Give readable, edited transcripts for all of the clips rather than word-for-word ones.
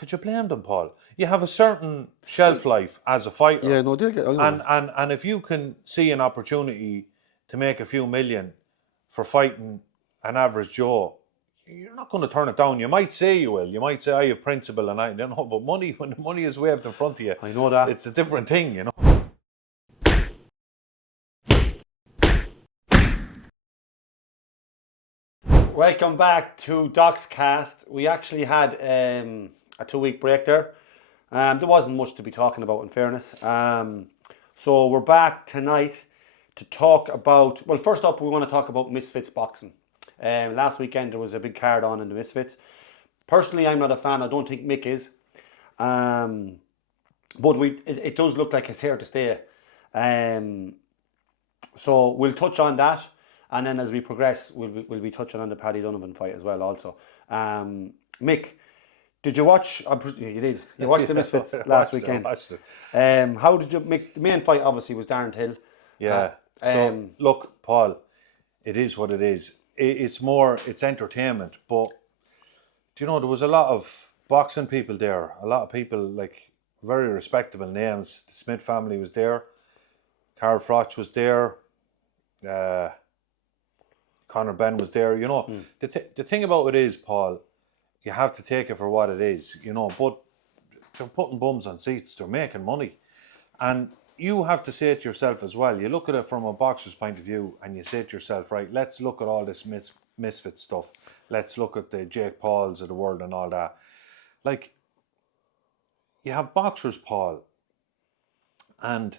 could you blame them, Paul? You have a certain shelf life as a fighter. Yeah, no, they'll get. And if you can see an opportunity to make a few million for fighting an average Joe, you're not going to turn it down. You might say you will. You might say, I have principle and I don't know. But money, when the money is waved in front of you, I know that. It's a different thing, you know. Welcome back to Doc's Cast. We actually had a 2-week break there. There wasn't much to be talking about, in fairness. So we're back tonight to talk about, well, first up, we want to talk about Misfits boxing. Last weekend, there was a big card on in the Misfits. Personally, I'm not a fan. I don't think Mick is. But it does look like it's here to stay. So we'll touch on that. And then as we progress, we'll be touching on the Paddy Donovan fight as well also. Mick, did you watch? You did. You watched the Misfits last weekend. I watched it. How did you make the main fight? Obviously, was Darren Till. Yeah. So look, Paul, it is what it is. It's entertainment. But do you know there was a lot of boxing people there? A lot of people like very respectable names. The Smith family was there. Carl Froch was there. Conor Ben was there. You know, the thing about it is, Paul, you have to take it for what it is, you know, but they're putting bums on seats, they're making money. And you have to say it yourself as well. You look at it from a boxer's point of view and you say to yourself, right, let's look at all this misfit stuff. Let's look at the Jake Pauls of the world and all that. Like, you have boxers, Paul, and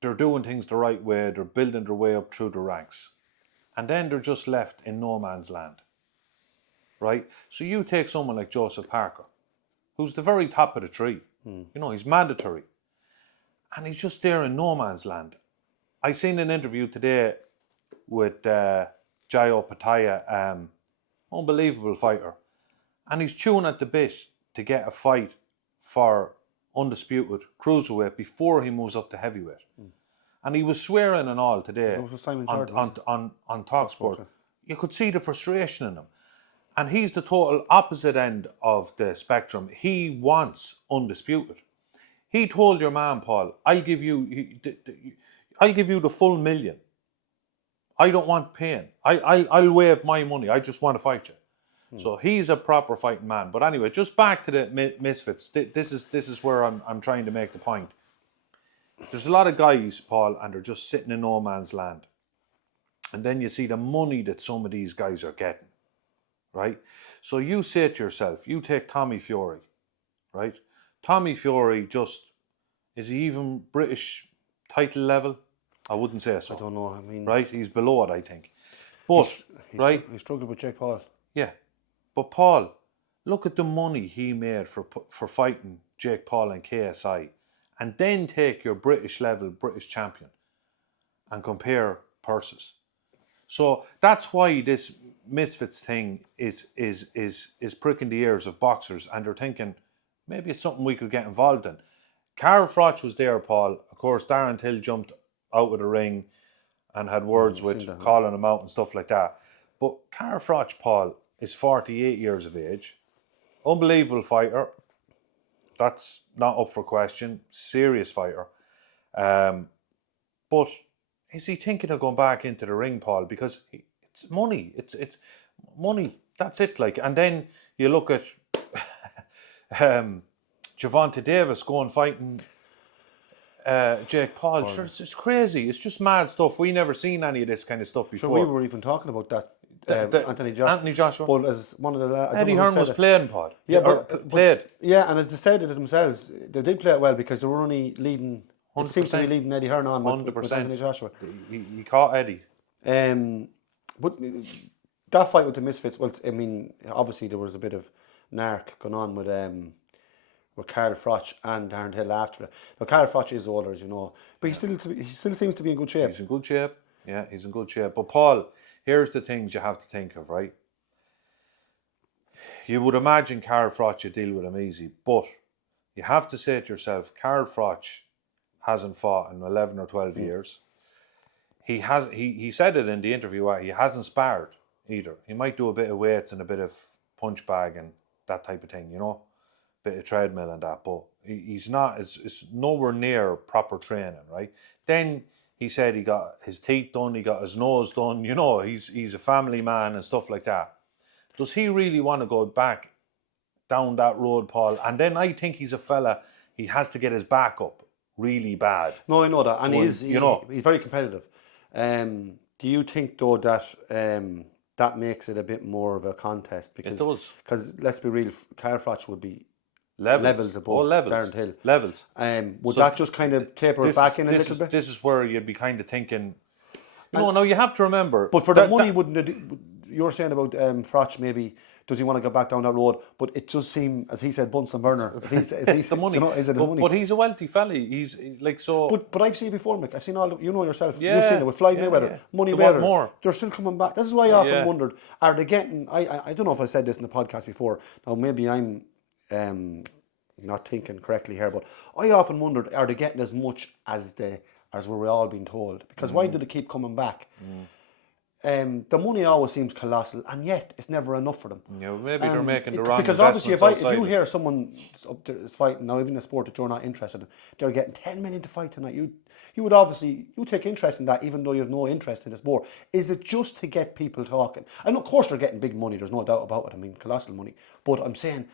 they're doing things the right way, they're building their way up through the ranks. And then they're just left in no man's land. Right? So you take someone like Joseph Parker, who's the very top of the tree. You know, he's mandatory. And he's just there in no man's land. I seen an interview today with Jayo Pataya, unbelievable fighter. And he's chewing at the bit to get a fight for undisputed cruiserweight before he moves up to heavyweight. And he was swearing and all today on TalkSport. You could see the frustration in him. And he's the total opposite end of the spectrum. He wants undisputed. He told your man, Paul, I'll give you the full million. I don't want pain. I'll waive my money. I just want to fight you. So he's a proper fighting man. But anyway, just back to the Misfits. This is where I'm trying to make the point. There's a lot of guys, Paul, and they're just sitting in no man's land. And then you see the money that some of these guys are getting, right? So you say to yourself, you take Tommy Fury, right? Tommy Fury is he even British title level? I wouldn't say so. I don't know, I mean... Right? He's below it, I think. But, right? He struggled with Jake Paul. Yeah. But Paul, look at the money he made for fighting Jake Paul and KSI. And then take your British level British champion and compare purses. So that's why this Misfits thing is pricking the ears of boxers, and they're thinking maybe it's something we could get involved in. Carl Froch was there, Paul. Of course, Darren Till jumped out of the ring and had words with calling him out and stuff like that. But Carl Froch, Paul, is 48 years of age. Unbelievable fighter. That's not up for question. Serious fighter. But is he thinking of going back into the ring, Paul? Because it's money. It's money. That's it. Like, and then you look at Javvante Davis going fighting Jake Paul. Sure, it's crazy. It's just mad stuff. We never seen any of this kind of stuff before. So we were even talking about that. Anthony Joshua. But as one of the Eddie Hearn was playing, Paul. Yeah, played. Yeah, and as they said it themselves, they did play it well because they were only leading. 100%. It seems to be leading Eddie Hearn on with Anthony Joshua. He caught Eddie. But that fight with the Misfits, well, I mean, obviously there was a bit of narc going on with Carl Froch and Darren Till after it. Now, Carl Froch is older, as you know, but he still seems to be in good shape. He's in good shape. Yeah, he's in good shape. But Paul, here's the things you have to think of, right? You would imagine Carl Froch, you deal with him easy, but you have to say to yourself, Carl Froch hasn't fought in 11 or 12 years. He said it in the interview, he hasn't sparred either. He might do a bit of weights and a bit of punch bag and that type of thing, you know. bit of treadmill and that, but he's not. It's nowhere near proper training, right? Then he said he got his teeth done, he got his nose done. You know, he's a family man and stuff like that. Does he really want to go back down that road, Paul? And then I think he's a fella. He has to get his back up really bad. No, I know that, and he's very competitive. Do you think though that that makes it a bit more of a contest? Because, it does. Because let's be real, Carl Froch would be levels above Darren Till. Levels. Would that just kind of taper it back in a little bit? This is where you'd be kind of thinking, no, you have to remember. But for the money, you're saying about Froch, maybe, does he want to go back down that road? But it does seem, as he said, Bunsen burner. It's the money. Is it the money? But he's a wealthy fella. He's like so. But I've seen it before, Mick. I've seen all. You know yourself. You've seen it with Floyd Mayweather. Money Mayweather. More. They're still coming back. This is why I often wondered: are they getting? I don't know if I said this in the podcast before. Now maybe I'm not thinking correctly here, but I often wondered: are they getting as much as we're all being told? Because why do they keep coming back? The money always seems colossal, and yet it's never enough for them. Yeah, maybe they're making the wrong because investments. Obviously, if you hear someone up there is fighting now, even a sport that you're not interested in, they're getting 10 million to fight tonight. You would obviously take interest in that, even though you have no interest in the sport. Is it just to get people talking? And of course, they're getting big money. There's no doubt about it. I mean, colossal money. But I'm saying,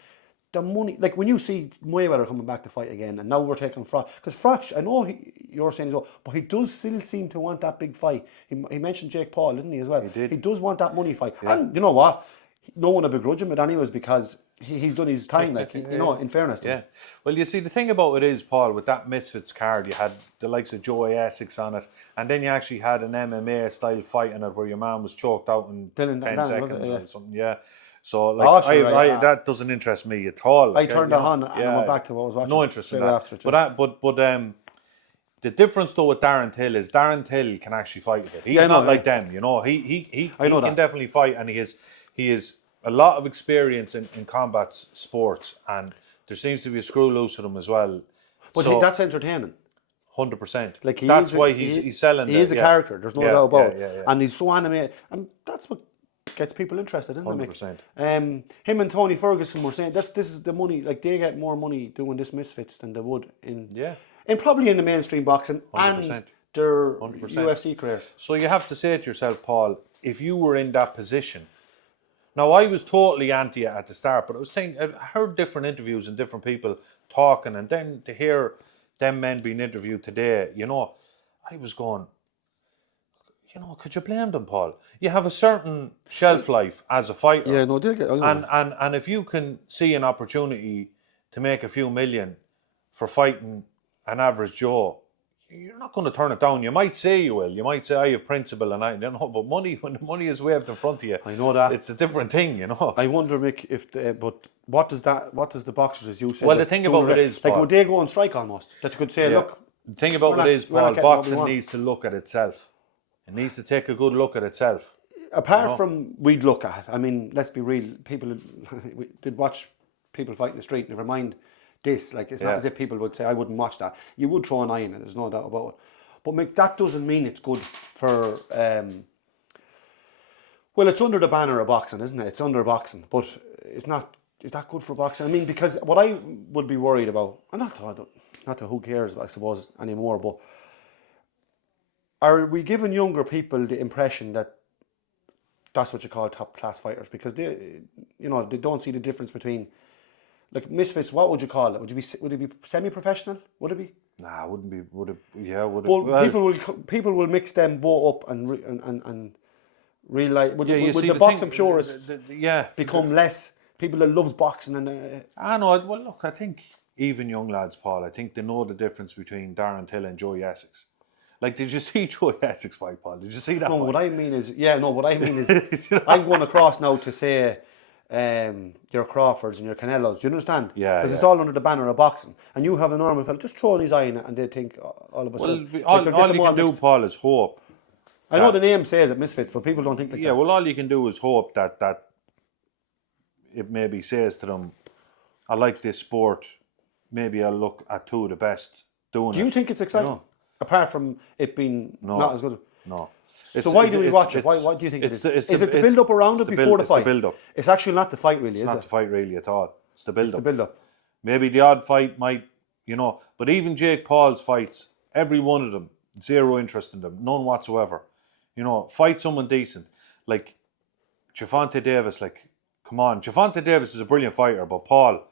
the money, like when you see Mayweather coming back to fight again, and now we're taking Froch, because Froch, I know you're saying as well, but he does still seem to want that big fight. He mentioned Jake Paul, didn't he, as well? He did. He does want that money fight. Yeah. And you know what? No one will begrudge him it anyways, because he's done his time, like, in fairness to him. Well, you see, the thing about it is, Paul, with that Misfits card, you had the likes of Joey Essex on it, and then you actually had an MMA style fight in it where your man was choked out in 10 seconds or something, So, like, that doesn't interest me at all. Like, I turned it on and I went back to what I was watching. No interest in that. But the difference though with Darren Till is Darren Till can actually fight a bit. He's not like them, you know. He can definitely fight, and he is a lot of experience in combat sports, and there seems to be a screw loose with him as well. But that's entertaining. 100%. Like that's why he's selling. He is a character. There's no doubt about it. And he's so animated, and that's what gets people interested, isn't it? 100%. Him and Tony Ferguson were saying this is the money. Like, they get more money doing this Misfits than they would in probably in the mainstream boxing 100%. And their 100%. UFC careers. So you have to say to yourself, Paul, if you were in that position. Now, I was totally anti it at the start, but I heard different interviews and different people talking, and then to hear them men being interviewed today, you know, I was going, you know, could you blame them, Paul? You have a certain shelf life as a fighter. Yeah, no, and if you can see an opportunity to make a few million for fighting an average Joe, you're not going to turn it down. You might say you will. You might say, I have principle, and I don't know. But when the money is waved in front of you, I know that it's a different thing, you know. I wonder, Mick, but what does the boxers, as you said? Well, the thing about it is, like, Paul, would they go on strike almost? That you could say, look. The thing about it is, Paul, boxing needs to look at itself. It needs to take a good look at itself. Apart from we'd look at, I mean, let's be real. People we did watch people fight in the street. Never mind this. Like, it's not as if people would say, I wouldn't watch that. You would throw an eye in it. There's no doubt about it. But Mick, that doesn't mean it's good for. Well, it's under the banner of boxing, isn't it? It's under boxing, but it's not. Is that good for boxing? I mean, because what I would be worried about, and not to who cares, I suppose, anymore, but are we giving younger people the impression that that's what you call top class fighters? Because they don't see the difference between, like, Misfits. What would you call it? Would it be semi-professional? Would it be? Nah, it wouldn't be. Would it? Yeah, would it? Well, people will mix them both up and realize. Would the boxing purists become less people that loves boxing and? I know. Well, look, I think even young lads, Paul, I think they know the difference between Darren Till and Joey Essex. Like, did you see Joey Essex fight, Paul? Did you see that? No, fight? what I mean is, I'm going across now to say your Crawfords and your Canelos. Do you understand? Yeah. Because it's all under the banner of boxing, and you have a normal fella just throwing his eye in it, and they think all of a sudden. Well, all you can do, Paul, is hope. I know the name says it Misfits, but people don't think like that. Yeah, well, all you can do is hope that it maybe says to them, I like this sport. Maybe I'll look at two of the best doing it. Do you think it's exciting? No. Apart from it being not as good? No. So why do we watch it? Why do you think it is? Is it the build-up around it before the fight? It's the build-up. It's actually not the fight, really, is it? It's not the fight, really, at all. It's the build-up. It's the build-up. Maybe the odd fight might, but even Jake Paul's fights, every one of them, zero interest in them, none whatsoever. Fight someone decent. Like Javvante Davis, come on. Javvante Davis is a brilliant fighter, but Paul,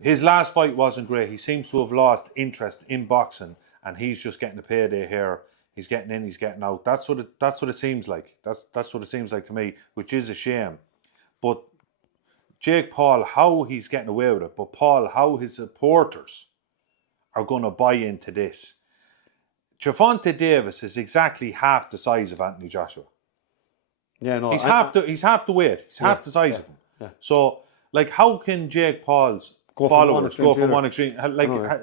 his last fight wasn't great. He seems to have lost interest in boxing, and he's just getting a payday here. He's getting in, he's getting out. That's what it seems like. That's what it seems like to me, which is a shame. But Jake Paul, how he's getting away with it, but Paul, how his supporters are going to buy into this. Javvante Davis is exactly half the size of Anthony Joshua. Yeah, no, he's half the weight. He's half the size of him. Yeah. So, how can Jake Paul's followers go from one extreme?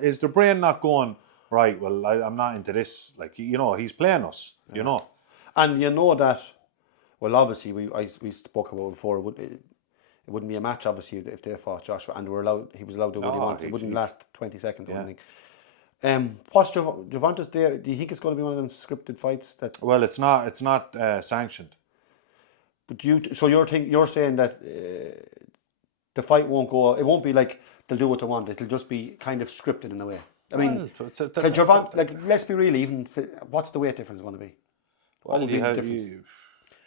Is the brain not going right? Well, I'm not into this. He's playing us. And you know that. Well, obviously, we spoke about it before. It wouldn't be a match, obviously, if they fought Joshua, and he was allowed to do what he wants. It wouldn't last 20 seconds or anything. What's Javvante's there? Do you think it's going to be one of them scripted fights that? Well, it's not. It's not sanctioned. But you're saying that the fight won't go. It won't be like they'll do what they want. It'll just be kind of scripted in a way. I mean, Javvante, let's be real. Even what's the weight difference going to be? What would be the difference?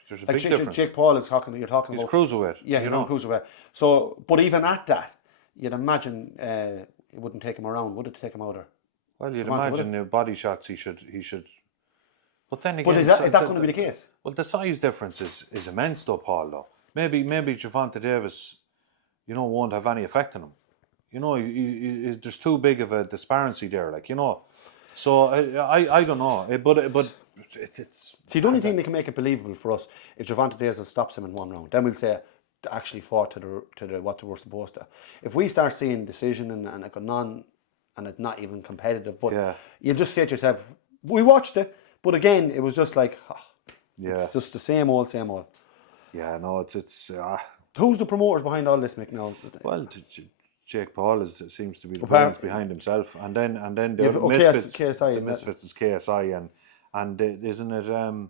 There's a big difference. Jake Paul is talking. You're talking about cruiserweight. Yeah, cruiserweight. So, but even at that, you'd imagine it wouldn't take him around. Would it take him out there? Well, you'd imagine the body shots he should. But then again, is that going to be the case? Well, the size difference is immense, though, Paul. Though maybe Javvante Davis, won't have any effect on him. There's too big of a disparity there, So I don't know, but it's. See, the only thing that can make it believable for us if Javvante Davis stops him in one round, then we'll say they actually fought to the what they were supposed to. If we start seeing decision and it going on, and it's not even competitive, but you just say to yourself, we watched it. But again, it was just it's just the same old. Yeah, no, it's. Who's the promoters behind all this, Mick? Now, well, Jake Paul seems to be the brains behind himself, and then the Misfits, KSI, the Misfits is KSI, and isn't it the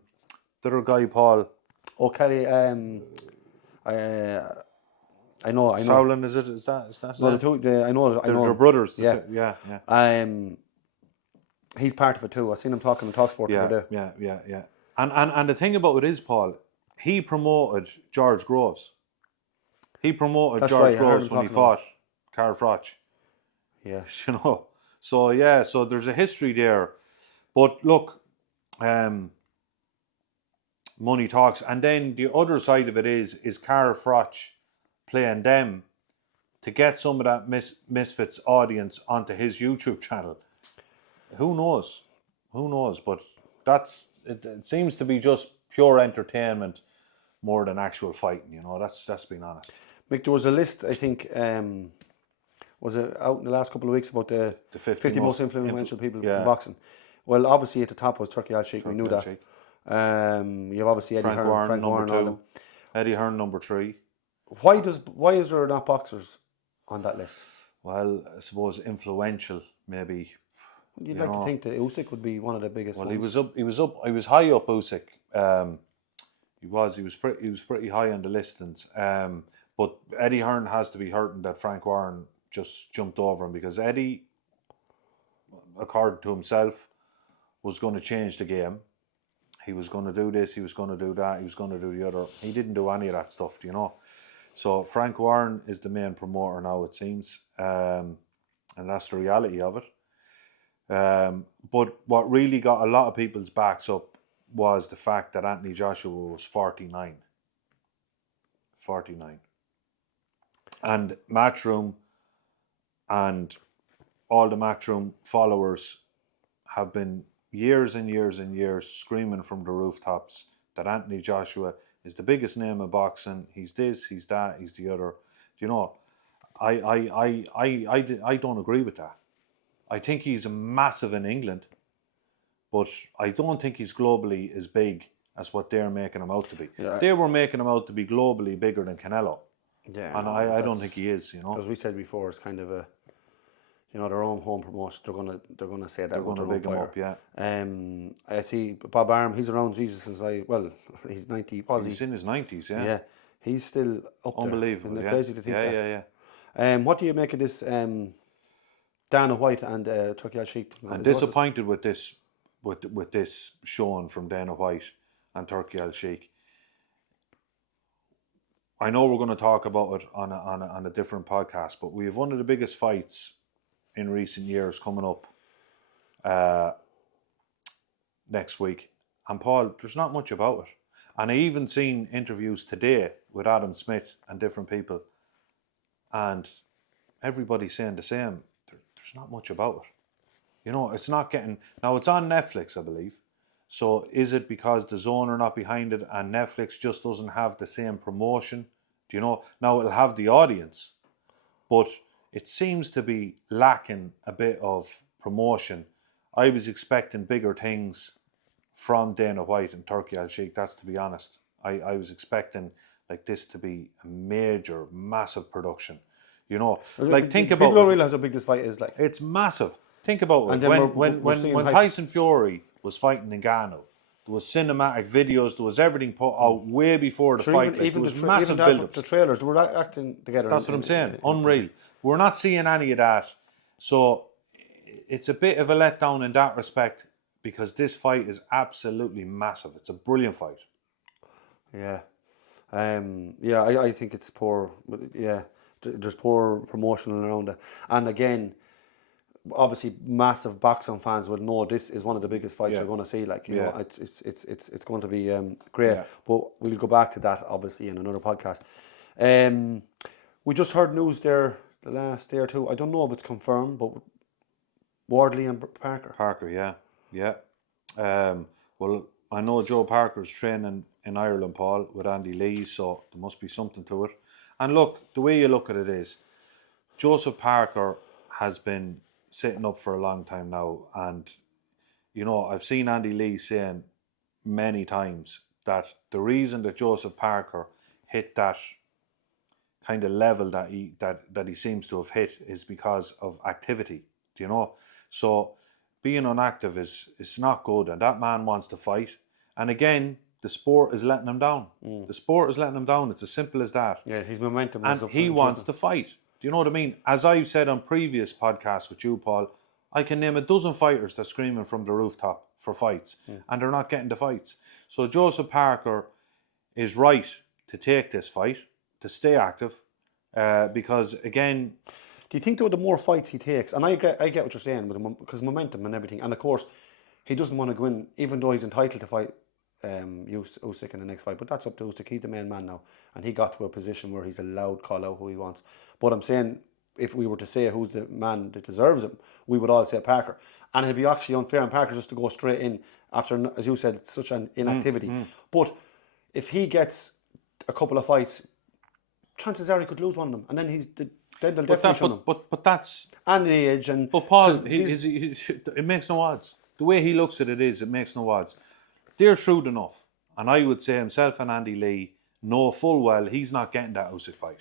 other guy Paul? Oh, Kelly. I know. Sauerland, is that? No, I know. They're brothers. Yeah. He's part of it too. I seen him talking on TalkSport the other day. Yeah. And the thing about it is, Paul, he promoted George Groves. He promoted George Groves when he fought Carl Froch. Yeah. So there's a history there. But look, money talks. And then the other side of it is Carl Froch playing them to get some of that Misfits audience onto his YouTube channel. Who knows? But it seems to be just pure entertainment more than actual fighting. That's being honest. Mick, there was a list, I think, was it out in the last couple of weeks about the 50 most influential people in boxing. Well, obviously at the top was Turkey Al-Sheikh. We knew that. You have obviously Eddie Hearn, Frank Warren, all them. Eddie Hearn, number 3. Why is there not boxers on that list? Well, I suppose influential, maybe. You'd like to think that Usyk would be one of the biggest ones. He was high up, Usyk. He was pretty high on the listings. But Eddie Hearn has to be hurting that Frank Warren just jumped over him, because Eddie, according to himself, was going to change the game. He was going to do this, he was going to do that, he was going to do the other. He didn't do any of that stuff, So Frank Warren is the main promoter now, it seems. And that's the reality of it. But what really got a lot of people's backs up was the fact that Anthony Joshua was 49. And Matchroom and all the Matchroom followers have been years and years and years screaming from the rooftops that Anthony Joshua is the biggest name in boxing. He's this, he's that, he's the other. I don't agree with that. I think he's massive in England, but I don't think he's globally as big as what they're making him out to be. Yeah. They were making him out to be globally bigger than Canelo. Yeah, and I don't think he is. As we said before, it's kind of a, their own home promotion. They're gonna say that they're going to big him up. Yeah. I see Bob Arum. He's around Jesus since he's 90. He's in his 90s. Yeah. Yeah. He's still up Unbelievable. there. Isn't it yeah. crazy to think that? Yeah. What do you make of this Dana White and Turkey Al Sheikh? I'm disappointed with this with this showing from Dana White and Turkey Al Sheikh. I know we're going to talk about it on a different podcast, but we have one of the biggest fights in recent years coming up next week. And Paul, there's not much about it. And I even seen interviews today with Adam Smith and different people, and everybody's saying the same. There's not much about it. You know, it's not getting... Now, it's on Netflix, I believe. So is it because the Zone are not behind it and Netflix just doesn't have the same promotion? Do you know? Now, it'll have the audience, but it seems to be lacking a bit of promotion. I was expecting bigger things from Dana White and Turkey Al Sheikh, that's to be honest. I was expecting like this to be a major, massive production. You know, like think about people don't realise how big this fight is. Like, it's massive. Think about it. And When Tyson Fury was fighting Ngannou, there was cinematic videos, there was everything put out way before the fight. Like, even there was the massive build-ups. the trailers, they were acting together. That's what I'm saying. Unreal. We're not seeing any of that. So it's a bit of a letdown in that respect, because this fight is absolutely massive. It's a brilliant fight. Yeah. I think it's poor. Yeah, there's poor promotion around it. And again, obviously, massive boxing fans will know this is one of the biggest fights you're going to see. Like, you know, it's going to be great. Yeah. But we'll go back to that obviously in another podcast. We just heard news there the last day or two. I don't know if it's confirmed, but Wardley and Parker. Parker, yeah. Well, I know Joe Parker's training in Ireland, Paul, with Andy Lee, so there must be something to it. And look, the way you look at it is, Joseph Parker has been sitting up for a long time now, and you know, I've seen Andy Lee saying many times that the reason that Joseph Parker hit that kind of level that he seems to have hit is because of activity. Do you know? So being inactive is not good, and that man wants to fight. And again, the sport is letting him down. The sport is letting him down. It's as simple as that. Yeah, his momentum and is up. He wants to fight. Do you know what I mean? As I've said on previous podcasts with you, Paul, I can name a dozen fighters that's screaming from the rooftop for fights, and they're not getting the fights. So Joseph Parker is right to take this fight, to stay active, because again... Do you think though the more fights he takes, and I get what you're saying with him, because momentum and everything, and of course he doesn't want to go in, even though he's entitled to fight Usyk in the next fight, but that's up to Usyk. He's the main man now, and he got to a position where he's allowed to call out who he wants. But I'm saying, if we were to say who's the man that deserves him, we would all say Parker, and it'd be actually unfair on Parker just to go straight in after, as you said, such an inactivity. But if he gets a couple of fights, chances are he could lose one of them, and then then they'll definitely show him. But that's... And the age and... But Paul, it makes no odds. The way he looks at it is, it makes no odds. They're shrewd enough, and I would say himself and Andy Lee know full well he's not getting that Usyk fight.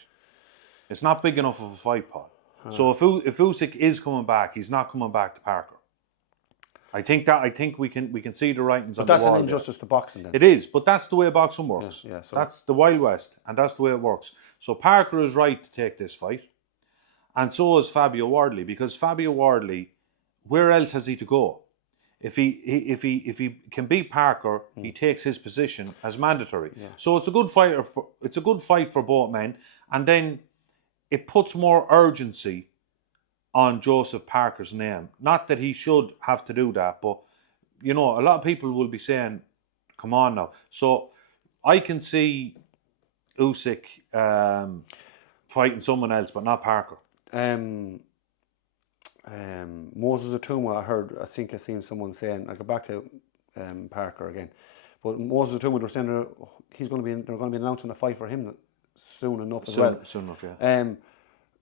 It's not big enough of a fight, Paul. So if Usyk is coming back, he's not coming back to Parker. I think we can see the writings on the wall. But that's an injustice to boxing then. It is, but that's the way boxing works. Yeah, so that's the Wild West, and that's the way it works. So Parker is right to take this fight, and so is Fabio Wardley, because Fabio Wardley, where else has he to go? If he can beat Parker, he takes his position as mandatory. Yeah. So it's a good fight for both men, and then it puts more urgency on Joseph Parker's name. Not that he should have to do that, but you know, a lot of people will be saying, "Come on now." So I can see Usyk fighting someone else, but not Parker. Moses Itauma, I think I seen someone saying, I'll go back to Parker again, but Moses Itauma, they're saying they're going to be announcing a fight for him soon enough as well. Soon enough, yeah.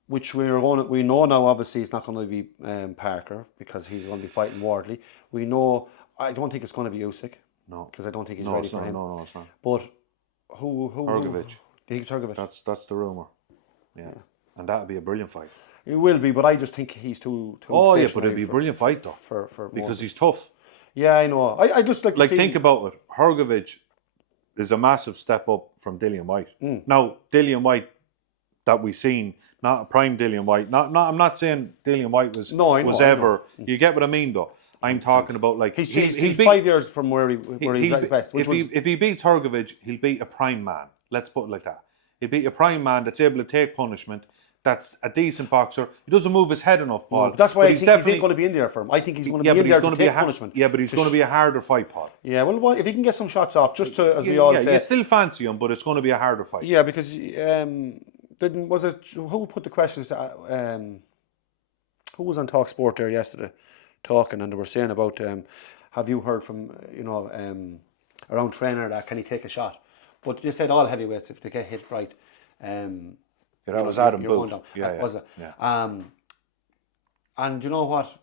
Which we know now, obviously it's not going to be Parker, because he's going to be fighting Wardley. We know, I don't think it's going to be Usyk. No. Because I don't think he's ready for him. No, it's not. But who? Hrgovic. He's Hrgovic. That's the rumour. Yeah. And that'd be a brilliant fight. It will be, but I just think he's too Oh yeah, but it'd be a brilliant fight though. Because he's tough. Yeah, I know. I just like to see... think about it. Hrgovic is a massive step up from Dillian White. Now, Dillian White that we've seen, not a prime Dillian White. I'm not saying Dillian White was No, I know, was I ever. You get what I mean, though. I'm talking about like He's 5 years from where he was at his best. Which if he beats Hrgovic, he'll beat a prime man. Let's put it like that. He'll beat a prime man that's able to take punishment. That's a decent boxer. He doesn't move his head enough, Paul. But that's why I think definitely, he's going to be in there for him. I think he's going to be in there to take punishment. Yeah, but he's going to be a harder fight, Paul. Yeah, well, if he can get some shots off, just to, as we all say. You still fancy him, but it's going to be a harder fight. Yeah, because was it who put the questions to, who was on Talk Sport there yesterday talking, and they were saying about have you heard from around trainer that can he take a shot? But you said all heavyweights, if they get hit right, that was Adam Boot. Was it? Yeah. And you know what?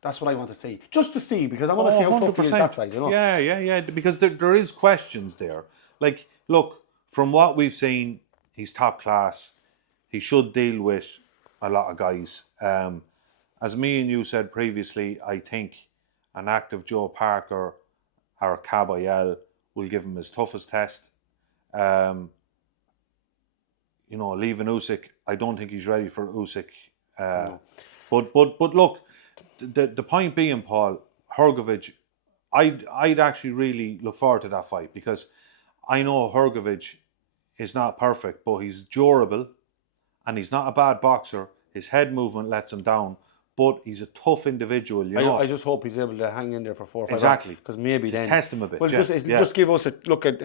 That's what I want to see. Just to see, because I want to see how tough he is that side, you know? Yeah. Because there is questions there. Like, look, from what we've seen, he's top class. He should deal with a lot of guys. As me and you said previously, I think an active Joe Parker or Caballel will give him his toughest test. Leaving Usyk, I don't think he's ready for Usyk. No. But look, the point being, Paul, Hrgovic, I'd actually really look forward to that fight, because I know Hrgovic is not perfect, but he's durable and he's not a bad boxer. His head movement lets him down, but he's a tough individual. I just hope he's able to hang in there for 4 or 5 exactly, because maybe to then test him a bit. Well, just give us a look at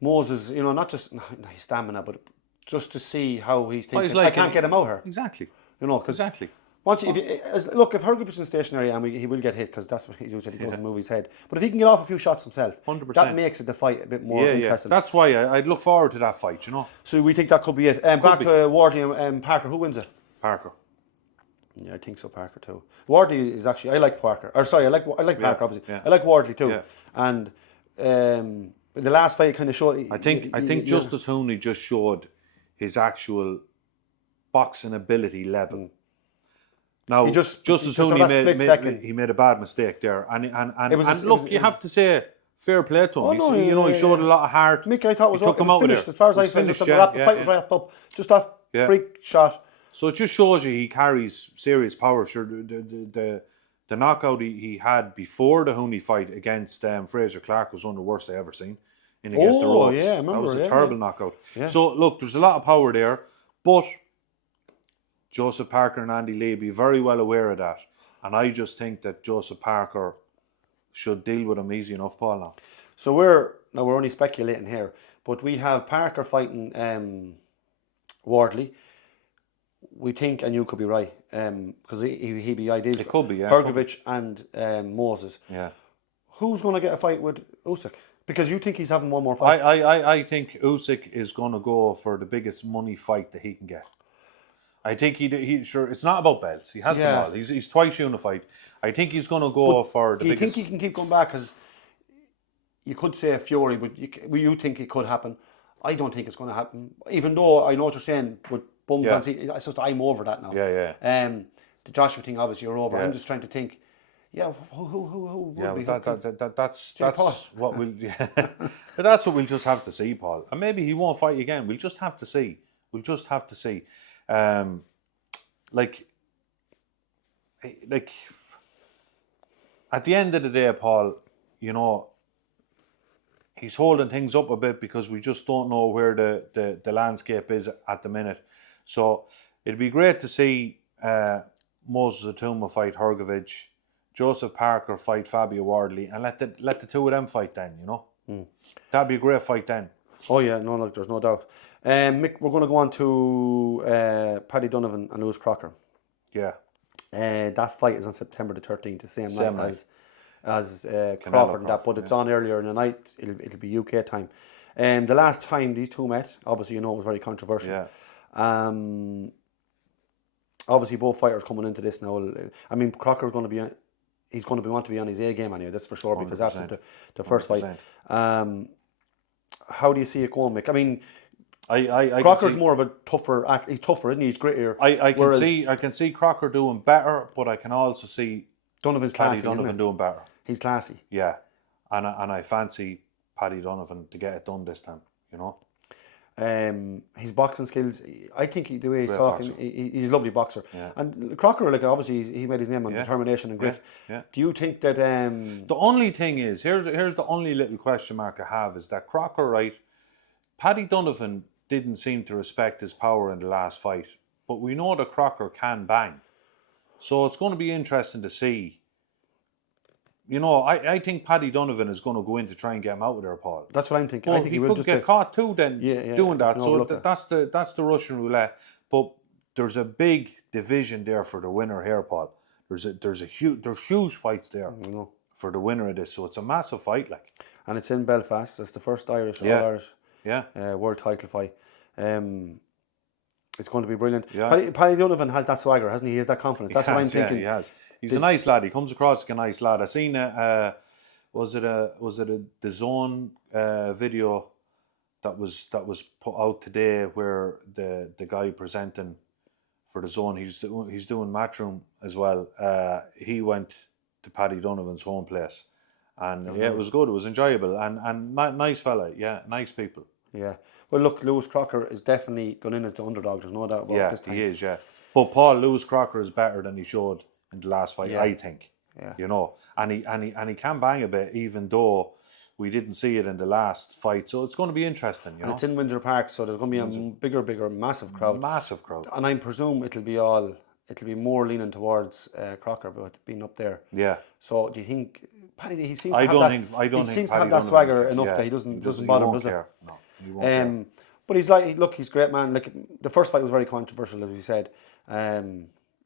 Moses. Not just his stamina, but just to see how he's thinking. I can't get him out here. Exactly. Exactly. Once if Hrgovic's stationary, and he will get hit, because that's what he said, he doesn't move his head. But if he can get off a few shots himself, 100%. that makes the fight a bit more interesting. That's why I'd look forward to that fight. So we think that could be it. Back to Wardley and Parker. Who wins it? Parker. Yeah, I think so. Parker too. Wardley is actually, I like Parker. Or sorry, I like Parker obviously. Yeah. I like Wardley too. Yeah. And the last fight kind of showed. I think Justice Hooney just showed his actual boxing ability level. Now, Justice Hooney he made a bad mistake there, and you have to say fair play to him. He showed a lot of heart. Mick, I thought took him out finished. there. As far as I finished, the fight was wrapped up. Just that freak shot. So it just shows you he carries serious power. Sure, the knockout he had before the Hooney fight against Fraser Clark was one of the worst I ever seen. Against the ropes. Yeah, I remember. That was a terrible knockout. Yeah. So look, there's a lot of power there, but Joseph Parker and Andy Lee be very well aware of that, and I just think that Joseph Parker should deal with him easy enough, Paul. Now. So we're only speculating here, but we have Parker fighting Wardley. We think, and you could be right, because he'd be ideal. It could be, yeah. Hrgovic and Moses. Yeah. Who's going to get a fight with Usyk? Because you think he's having one more fight. I think Usyk is going to go for the biggest money fight that he can get. I think he sure it's not about belts. He has them all. He's twice unified. I think he's going to go for the biggest. Do you think he can keep going back? Because you could say Fury, but you think it could happen. I don't think it's going to happen. Even though I know what you're saying, but bums on seat, it's just I'm over that now. Yeah. The Joshua thing, obviously, you're over. Yeah. I'm just trying to think. Yeah, who yeah, would be that's what we'll. Yeah, that's what we'll just have to see, Paul. And maybe he won't fight again. We'll just have to see. Like at the end of the day, Paul, he's holding things up a bit because we just don't know where the landscape is at the minute. So it'd be great to see Moses Itauma fight Hrgovic, Joseph Parker fight Fabio Wardley, and let the two of them fight then. That'd be a great fight then. Oh yeah, no, look, there's no doubt. Mick, we're going to go on to Paddy Donovan and Lewis Crocker. Yeah. That fight is on September the 13th, the same night as Crawford and that, but it's on earlier in the night. It'll be UK time. The last time these two met, obviously it was very controversial. Yeah. Obviously both fighters coming into this now. I mean, Crocker's going to be want to be on his A game anyway. That's for sure, because 100%. After the first 100%. Fight. How do you see it going, Mick? I mean, I Crocker's more of a tougher. He's tougher, isn't he? He's grittier. I can see Crocker doing better, but I can also see Donovan's classy. Paddy Donovan doing better. He's classy. Yeah, and I fancy Paddy Donovan to get it done this time. His boxing skills, I think the way he's Great talking, boxer. he's a lovely boxer. Yeah. And Crocker, like obviously he made his name on determination and grit. Yeah. Do you think that The only thing is, here's the only little question mark I have, is that Crocker, right? Paddy Donovan didn't seem to respect his power in the last fight, but we know that Crocker can bang. So it's going to be interesting to see. You know, I think Paddy Donovan is going to go in to try and get him out of there, Paul. that's what I'm thinking? Well, I think he will could just get caught too then doing you that. can So overlook it. that's the Russian roulette. But there's a big division there for the winner here, Paul. There's huge fights there for the winner of this. So it's a massive fight, like. And it's in Belfast. It's the first Irish Yeah. All-Irish world title fight. It's going to be brilliant. Yeah. Paddy Donovan has that swagger, hasn't he? He has that confidence. That's what I'm thinking. Yeah, he has. He's a nice lad. He comes across like a nice lad. I seen was it a the Zone video that was put out today, where the guy presenting for the Zone, he's doing Matchroom as well. He went to Paddy Donovan's home place, and it was good. It was enjoyable, and nice fella. Yeah, nice people. Yeah. Well, look, Lewis Crocker is definitely going in as the underdog. There's no doubt about this time. He is. Yeah, but Paul, Lewis Crocker is better than he showed in the last fight. I think. Yeah. You know, and he can bang a bit, even though we didn't see it in the last fight. So it's going to be interesting. You know, it's in Windsor Park, so there's going to be a bigger, massive crowd. Massive crowd. And I presume it'll be more leaning towards Crocker, but being up there. Yeah. So do you think Paddy? He seems. I to don't have think. He seems to Paddy have that Donovan swagger cares. enough Yeah. that he doesn't he bother him, won't does it? care. No, he won't care. But he's he's great, man. Like the first fight was very controversial, as we said.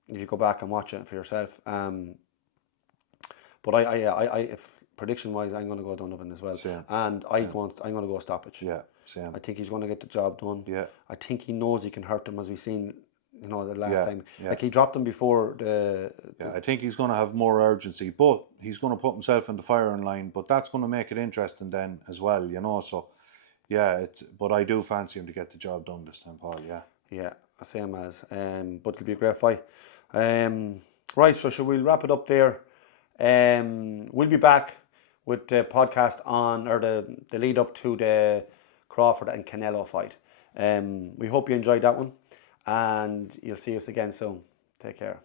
If you go back and watch it for yourself. But I if prediction wise, I'm going to go Donovan as well. Same. And I'm going to go stoppage. Yeah, same. I think he's going to get the job done. Yeah. I think he knows he can hurt him, as we've seen, the last time. Yeah. Like he dropped him before I think he's going to have more urgency, but he's going to put himself in the firing line. But that's going to make it interesting then as well, you know. So, yeah, but I do fancy him to get the job done this time, Paul. Yeah. Yeah, same as. But it'll be a great fight. Right, so shall we wrap it up there? We'll be back with the podcast or the lead up to the Crawford and Canelo fight. We hope you enjoyed that one, and you'll see us again soon. Take care.